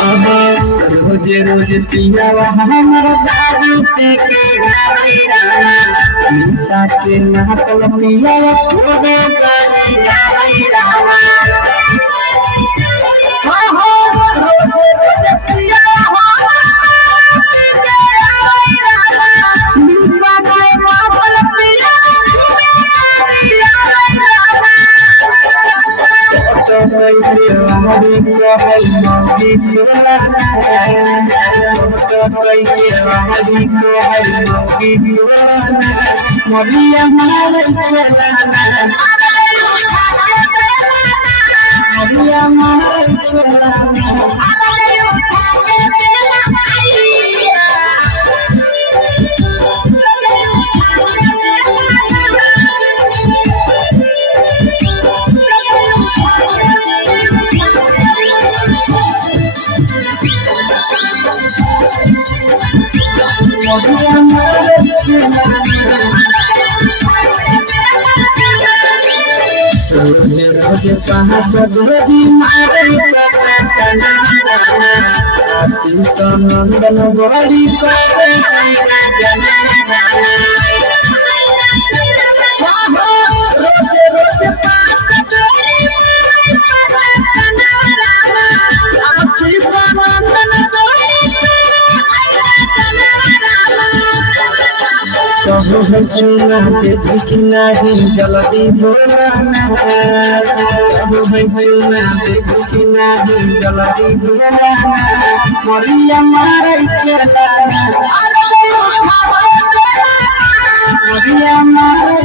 रोज रोज पिया हमारा दारू के निशा के महकल पिया खूबे मरिया मारे रोज कहाँ चढ़ी मारे आशीष नंदन बड़ी करे चूना देखी नहीं जल्दी बोलाना चूना देखी नहीं जल्दी बोलाना मरिया मारे मरिया मारे